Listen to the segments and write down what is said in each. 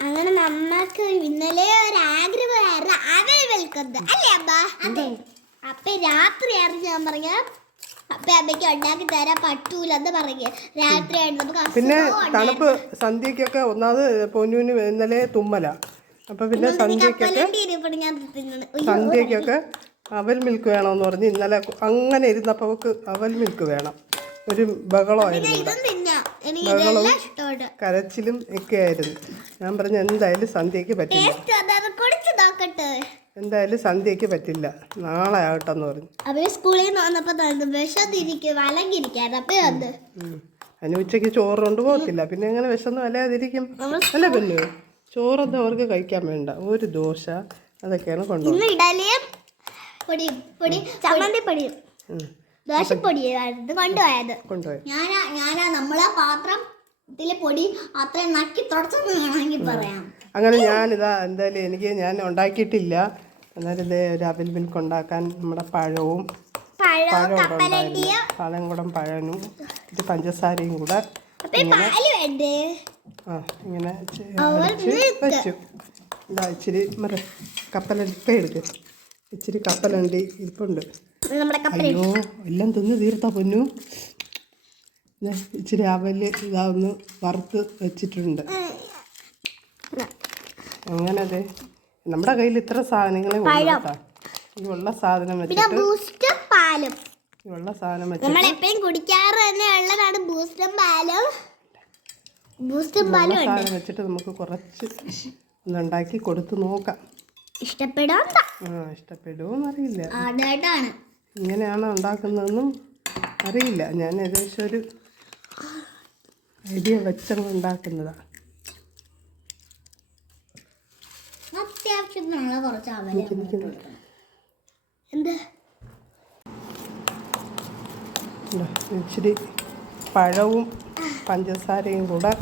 അങ്ങനെ നമ്മക്ക് ഇന്നലെ ഒരു ആഗ്രഹമായിരുന്നു അവരെ വിൽക്കുന്നത് അല്ലേ അമ്മ അതെ. അപ്പൊ രാത്രിയായിരുന്നു ഞാൻ പറഞ്ഞ അപ്പൊ അമ്മയ്ക്ക് ഉണ്ടാക്കി തരാൻ പറ്റൂലെന്ന് പറഞ്ഞ. രാത്രിയായിരുന്നു നമുക്ക് പിന്നെ തണുപ്പ് സന്ധ്യക്കൊക്കെ ഒന്നാമത് പൊന്നുവിന് ഇന്നലെ തുമ്മല. അപ്പൊ പിന്നെ സന്ധ്യക്കൊക്കെ. സന്ധ്യക്കൊക്കെ അവൽ മിൽക്ക് വേണമെന്ന് പറഞ്ഞ് ഇന്നലെ അങ്ങനെ ഇരുന്നപ്പോൾ അവൽ മിൽക്ക് വേണം. ഒരു ബഹളമായിരുന്നു ഇഷ്ടമുണ്ട് കരച്ചിലും ഒക്കെ ആയിരുന്നു. ഞാൻ പറഞ്ഞു എന്തായാലും സന്ധ്യയ്ക്ക് പറ്റില്ല. എന്തായാലും സന്ധ്യയ്ക്ക് പറ്റില്ല. നാളെ ആകട്ടെന്ന് പറഞ്ഞു. അവർ സ്കൂളിൽ. അതിന് ഉച്ചയ്ക്ക് ചോറ് കൊണ്ട് പോകത്തില്ല. പിന്നെ എങ്ങനെ വിശന്ന് വലയാതിരിക്കും അല്ല പെണ്ണു ചോറൊന്നും അവർക്ക് കഴിക്കാൻ വേണ്ട. ഒരു ദോശ അതൊക്കെയാണ് കൊണ്ടുപോകുന്നത് ദോശപ്പൊടിയായിരുന്നു കൊണ്ടുപോയത്. കൊണ്ടുപോയി. ഞാനാ ഞാനാ നമ്മളെ പാത്രം ഇതിലെ പൊടി അത്രയും നക്കി തുടച്ചെന്ന് വേണമെങ്കിൽ പറയാം. അങ്ങനെ ഞാനിതാ എന്തായാലും എനിക്ക് ഞാൻ ഉണ്ടാക്കിയിട്ടില്ല. എന്നാലും ഇതേ ഒരു അവിൽ മിൽക്ക് ഉണ്ടാക്കാൻ നമ്മുടെ പഴവും പഴവും പഴം ഇവിടെ പഴം കൂടെ പഴനും ഇത് പഞ്ചസാരയും കൂടെ ആ ഇങ്ങനെ. വെച്ചു. ഇതാ ഇച്ചിരി മറ്റേ എടുക്കും എടുക്ക്. ഇച്ചിരി കപ്പലുണ്ട് ഇരിപ്പുണ്ട്. അയ്യോ എല്ലാം തിന്ന് തീർത്ത പൊന്നു? ഇച്ചിരി അവൽ ഇതാവുന്ന വറുത്ത് വെച്ചിട്ടുണ്ട്. അങ്ങനെ അതെ നമ്മുടെ കയ്യിൽ ഇത്ര സാധനങ്ങളെ ഉള്ളൂ ഉള്ള സാധനം വെച്ചിട്ട് ഉള്ള സാധനം വെച്ചിട്ട് നമ്മൾ എപ്പോഴും കുടിക്കാറ് തന്നെ ഉള്ളതാണ് ബൂസ്റ്റും പാലും. ബൂസ്റ്റും പാലും സാധനം വെച്ചിട്ട് നമുക്ക് കുറച്ച് ഇതുണ്ടാക്കി കൊടുത്ത് നോക്കാം. ഇഷ്ടപ്പെടാൻ ആ ആദ്യമായിട്ടാണ് ഇങ്ങനെയാണ് ഉണ്ടാക്കുന്നതെന്നും അറിയില്ല. ഞാൻ ഏകദേശം ഒരു ഐഡിയ വെച്ചങ്ങ് ഉണ്ടാക്കുന്നതാണ് അത്യാവശ്യത്തിനുള്ള കുറച്ച് അവല എന്താ? ഇച്ചിരി പഴവും പഞ്ചസാരയും കൂടെ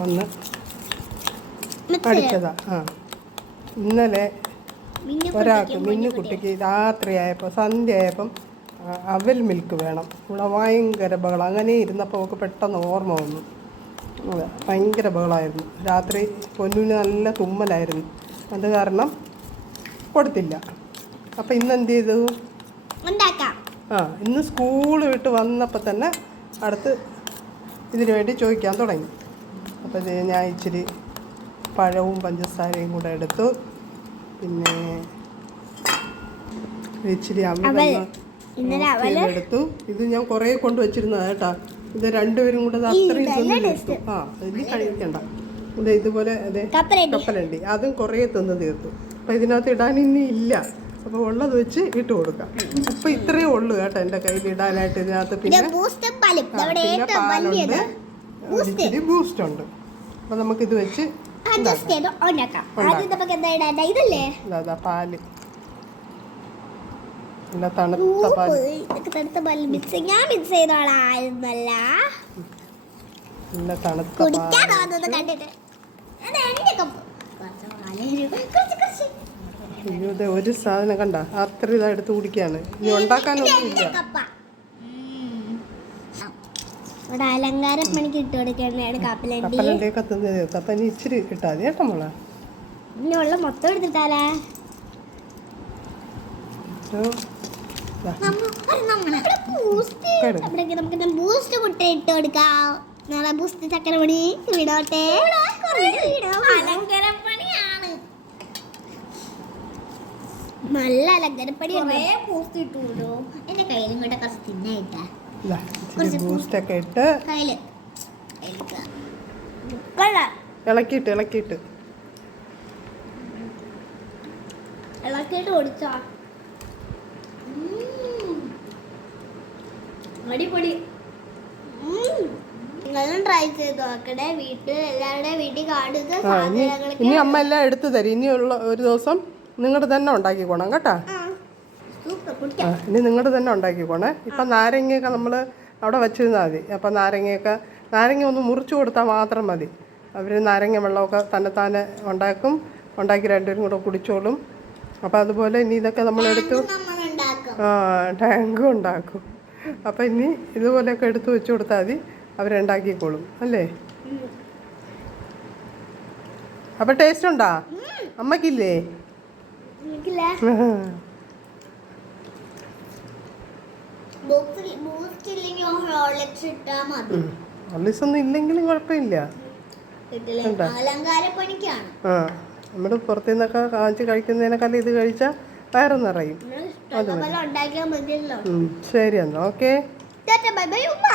ഒന്ന് അടിച്ചതാ. ആ. ഇന്നലെ ഒരാൾക്ക് മിന്നു കുട്ടിക്ക് രാത്രിയായപ്പോൾ സന്ധ്യയായപ്പം അവൽ മിൽക്ക് വേണം. ഇവിടെ ഭയങ്കര ബഹളം. അങ്ങനെ ഇരുന്നപ്പോൾ അവൾക്ക് പെട്ടെന്ന് ഓർമ്മ വന്നു. ഭയങ്കര ബഹളമായിരുന്നു രാത്രി പൊന്നുവിന് നല്ല തുമ്മലായിരുന്നു. അത് കാരണം കൊടുത്തില്ല. അപ്പം ഇന്ന് എന്ത് ചെയ്തു? ആ ഇന്ന് സ്കൂൾ വിട്ട് വന്നപ്പോൾ തന്നെ അടുത്ത് ഇതിനു വേണ്ടി ചോദിക്കാൻ തുടങ്ങി. അപ്പോൾ ഞാൻ ഇച്ചിരി പഴവും പഞ്ചസാരയും കൂടെ എടുത്തു. പിന്നെ ഇച്ചിരി roast ചെയ്തെടുത്തു ഇത് ഞാൻ കുറേ കൊണ്ട് വെച്ചിരുന്നതാണ് കേട്ടോ. ഇത് രണ്ടുപേരും കൂടെ അത്രയും തിന്ന് ആ ഇനി കഴിക്കണ്ട. ഇത് ഇതുപോലെ അതെ കപ്പലണ്ടി. അതും കുറേ തിന്ന് തീർത്തു. അപ്പം ഇതിനകത്ത് ഇടാൻ ഇനി ഇല്ല. അപ്പോൾ ഉള്ളത് വെച്ച് ഇട്ട് കൊടുക്കാം. അപ്പം ഇത്രയേ ഉള്ളൂ കേട്ടോ എന്റെ കയ്യിൽ ഇടാനായിട്ട് ഇതിനകത്ത്. പിന്നെ പിന്നെ പാലുണ്ട്. ഇച്ചിരി ബൂസ്റ്റ് ഉണ്ട്. അപ്പം നമുക്കിത് വെച്ച് അഡ്ജസ്റ്റ് ചെയ്ത്. ഉണ്ടാക്കാം ആദ്യം നമുക്ക് എന്താ ഇടാ ഇതല്ലേ? ഇതാ ഇതാ പാൽ. തണുത്ത പാൽ. ഇതൊക്കെ തണുത്ത പാൽ. മിക്സ് ഞാൻ മിക്സ് ചെയ്തോളായിരുന്നല്ല തണുത്ത കുടിക്കാൻ തോന്നുന്നത് കണ്ടിട്ട്. ഒരു സാധനം കണ്ട. അത്ര ഇതാ എടുത്ത് കുടിക്കാണ്. ഇനി ഉണ്ടാക്കാനൊന്നും ഇല്ല ഇവിടെ അലങ്കാര പണിക്ക് ഇട്ട് കൊടുക്കേണ്ടതാണ് കപ്പലണ്ടി. തീർത്ത് അപ്പം ഇച്ചിരി ഇട്ടാൽ മതി കേട്ടോ മോളെ. പിന്നെ ഉള്ള മൊത്തം എടുത്തിട്ടാലേ? നമുക്ക് ബൂസ്റ്റ് കുട്ട ഇട്ട് കൊടുക്കാം. നാളെ ബൂസ്റ്റ് ചക്കരപൊടി വിടോട്ടെ അലങ്കരപ്പണിയാണ് നല്ല അലങ്കരപ്പണി ബൂസ്റ്റ് ഇട്ടു എന്റെ കയ്യിലും കൂടെ കുറച്ച് തിന്നായിട്ടാ. ഇച്ചിരി ബൂസ്റ്റൊക്കെ ഇട്ട് ഇളക്കിയിട്ട് ഇളക്കിയിട്ട്. ഇളക്കിയിട്ട് ഓടിച്ചോ അടിപൊളി. നിങ്ങളും ട്രൈ ചെയ്ത് നോക്കണേ. വീട്ടിൽ ഇനി സാധനങ്ങളൊക്കെ ഇനി അമ്മ എല്ലാം എടുത്തു തരും. ഇനിയുള്ള ഒരു ദിവസം നിങ്ങളുടെ തന്നെ ഉണ്ടാക്കിക്കോണം കേട്ടോ? സൂപ്പർ ആ കുടിക്കാം ഇനി നിങ്ങളുടെ തന്നെ ഉണ്ടാക്കിക്കോണേ ഇപ്പം നാരങ്ങയൊക്കെ നമ്മൾ അവിടെ വെച്ചിരുന്നാൽ മതി. അപ്പം നാരങ്ങയൊക്കെ നാരങ്ങ ഒന്ന് മുറിച്ചു കൊടുത്താൽ മാത്രം മതി. അവർ നാരങ്ങ വെള്ളമൊക്കെ തന്നെത്താനെ ഉണ്ടാക്കും. ഉണ്ടാക്കി രണ്ടുപേരും കൂടെ കുടിച്ചോളും. അപ്പം അതുപോലെ ഇനി ഇതൊക്കെ നമ്മളെടുത്തു ആ ടാങ്കും ഉണ്ടാക്കും. അപ്പം ഇനി ഇതുപോലെയൊക്കെ എടുത്തു വെച്ച് കൊടുത്താൽ മതി. അവരുണ്ടാക്കിക്കോളും അല്ലേ? അപ്പം ടേസ്റ്റ് ഉണ്ടോ? അമ്മക്കില്ലേ? ഹോർലിക്സ് ഒന്നും ഇല്ലെങ്കിലും കുഴപ്പമില്ല. ആ. നമ്മൾ പുറത്തു നിന്നൊക്കെ കാണിച്ച് കഴിക്കുന്നതിനേക്കാളും ഇത് കഴിച്ചാൽ വയറ് നിറയും. ശരി എന്നാൽ ഓക്കെ. ബൈ ബൈ ഉമ്മ